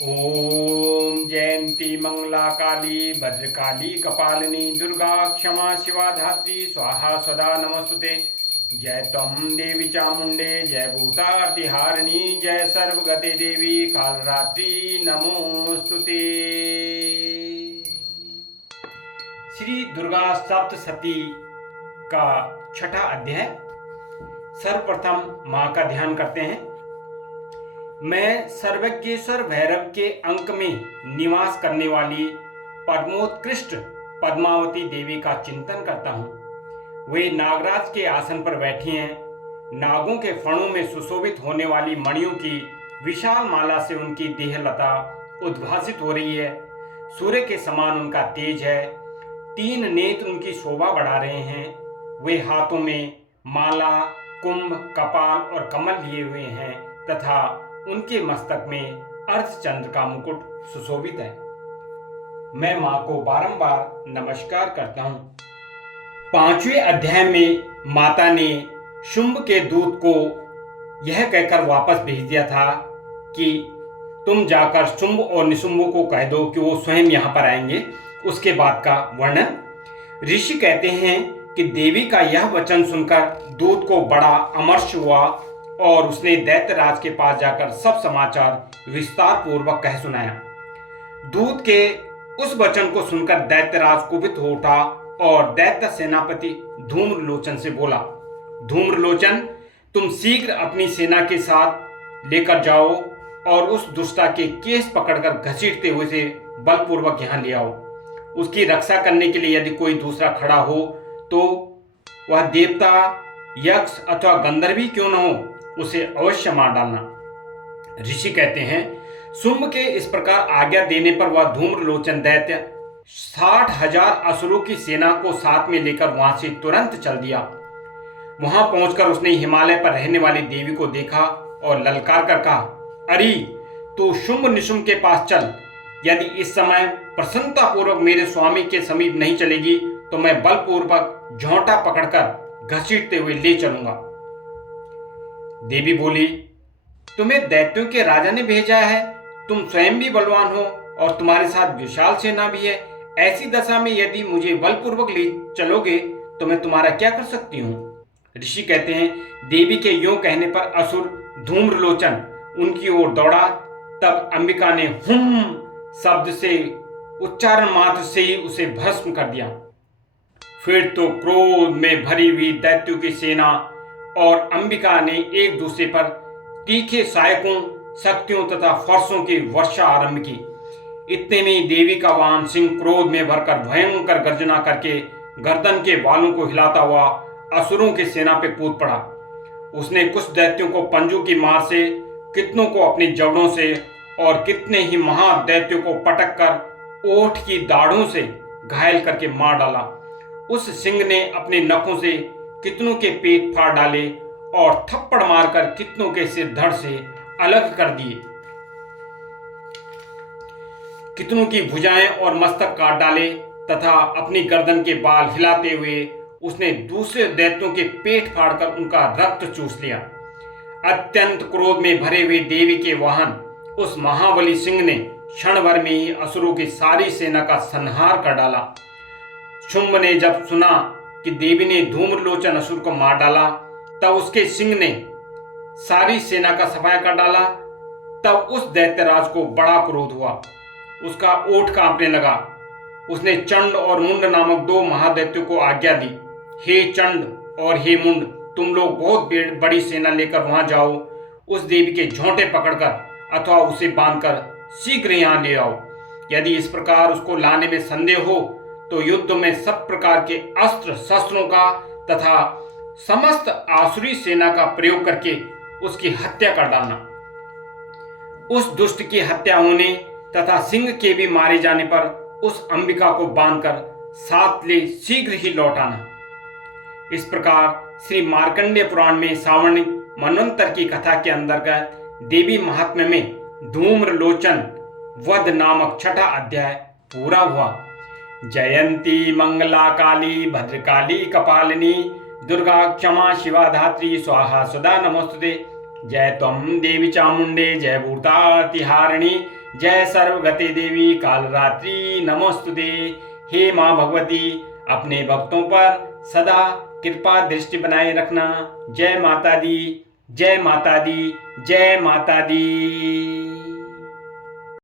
ओम जयंती मंगला काली भद्रकाली कपालिनी दुर्गा क्षमा शिवा धात्री स्वाहा सदा नमस्तुते। जय त्वं देवी चामुंडे जय भूतार्तिहारिणी जय सर्वगते देवी कालरात्रि नमोस्तुते। श्री दुर्गा सप्तशती का छठा अध्याय। सर्वप्रथम माँ का ध्यान करते हैं। मैं सर्वज्ञेश्वर भैरव के अंक में निवास करने वाली परमोत्कृष्ट पद्मावती देवी का चिंतन करता हूँ। वे नागराज के आसन पर बैठी हैं। नागों के फणों में सुशोभित होने वाली मणियों की विशाल माला से उनकी देहलता उद्भासित हो रही है। सूर्य के समान उनका तेज है। 3 नेत्र उनकी शोभा बढ़ा रहे हैं। वे हाथों में माला, कुंभ, कपाल और कमल लिए हुए हैं तथा उनके मस्तक में अर्धचंद्र का मुकुट सुशोभित है। मैं मां को बारंबार नमस्कार करता हूं। 5वें अध्याय में माता ने शुंभ के दूत को यह कहकर वापस भेज दिया था कि तुम जाकर शुंभ और निशुंभ को कह दो कि वो स्वयं यहां पर आएंगे। उसके बाद का वर्णन ऋषि कहते हैं कि देवी का यह वचन सुनकर दूत को बड़ा अमर्ष हुआ और उसने दैत्यराज के पास जाकर सब समाचार विस्तार पूर्वक कह सुनाया। दूत के उस वचन को सुनकर दैत्यराज कुपित हो उठा और दैत्य सेनापति धूम्रलोचन से बोला, धूम्रलोचन, तुम शीघ्र अपनी सेना के साथ लेकर जाओ और उस दुष्टा के केस पकड़कर घसीटते हुए से बलपूर्वक यहां ले आओ। उसकी रक्षा करने के लिए यदि कोई दूसरा खड़ा हो तो वह देवता, यक्ष अथवा गंधर्वी क्यों न हो, उसे अवश्य मार डालना। ऋषि कहते हैं, शुंभ के इस प्रकार आज्ञा देने पर वह धूम्रलोचन दैत्य 60,000 असुरों की सेना को साथ में लेकर वहां से तुरंत चल दिया। वहां पहुंचकर उसने हिमालय पर रहने वाली देवी को देखा और ललकार कर कहा, अरे तू शुंभ निशुंभ के पास चल। यदि इस समय प्रसन्नतापूर्वक मेरे स्वामी के समीप नहीं चलेगी तो मैं बलपूर्वक झोंटा पकड़कर घसीटते हुए ले चलूंगा। देवी बोली, तुम्हें दैत्यों के राजा ने भेजा है। तुम स्वयं भी बलवान हो और तुम्हारे साथ विशाल सेना भी है। ऐसी दशा में यदि मुझे बलपूर्वक ले चलोगे तो मैं तुम्हारा क्या कर सकती हूँ। ऋषि कहते हैं, देवी के यूं कहने पर असुर धूम्रलोचन उनकी ओर दौड़ा। तब अंबिका ने हुम शब्द से उच्चारण मात्र से ही उसे भस्म कर दिया। फिर तो क्रोध में भरी हुई दैत्यों की सेना और अंबिका ने एक दूसरे पर तीखे सहायकों, शक्तियों तथा फरसों की वर्षा आरंभ की। इतने में देवी का वाहन सिंह क्रोध में भरकर भयंकर गर्जना करके गर्दन के बालों को हिलाता हुआ असुरों की सेना पे कूद पड़ा। उसने कुछ दैत्यों को पंजों की मार से, कितनों को अपनी जबड़ों से और कितने ही महादैत्यों को पटक कर ओठ की दाढ़ों से घायल करके मार डाला। उस सिंह ने अपने नखों से कितनों के पेट फाड़ डाले और थप्पड़ मारकर कितनों के सिर धड़ से अलग कर दिए। कितनों की भुजाएं और मस्तक काट डाले तथा अपनी गर्दन के बाल हिलाते हुए उसने दूसरे दैत्यों के पेट फाड़कर उनका रक्त चूस लिया। अत्यंत क्रोध में भरे हुए देवी के वाहन उस महाबली सिंह ने क्षण भर में ही असुरों की सारी सेना का संहार कर डाला। शुंभ ने जब सुना कि देवी ने धूम्रलोचन असुर को मार डाला तब उसके सिंह ने सारी सेना का सफाया कर डाला। तब उस दैत्यराज को बड़ा क्रोध हुआ। उसका ओठ कांपने लगा। उसने चंड और मुंड नामक 2 महादैत्यों को आज्ञा दी, हे चंड और हे मुंड, तुम लोग बहुत बड़ी सेना लेकर वहां जाओ। उस देवी के झोंटे पकड़कर अथवा उसे बांधकर शीघ्र यहां ले आओ। यदि इस प्रकार उसको लाने में संदेह हो तो युद्ध में सब प्रकार के अस्त्र शस्त्रों का तथा समस्त आसुरी सेना का प्रयोग करके उसकी हत्या कर डालना। उस दुष्ट की हत्या होने तथा सिंह के भी मारे जाने पर उस अंबिका को बांधकर साथ ले शीघ्र ही लौट आना। इस प्रकार श्री मार्कंडेय पुराण में सावर्ण मनवंतर की कथा के अंतर्गत देवी महात्म्य में धूम्रलोचन वध नामक छठा अध्याय पूरा हुआ। जयंती मंगला काली भद्रकाली कपालिनी दुर्गा क्षमा शिवा धात्री स्वाहा सदा नमोस्तुते। जय त्वं देवी चामुंडे जय भूतार्तिहारिणी जय सर्वगते देवी कालरात्रि नमोस्तुते। हे माँ भगवती, अपने भक्तों पर सदा कृपा दृष्टि बनाए रखना। जय माता दी, जय माता दी, जय माता दी।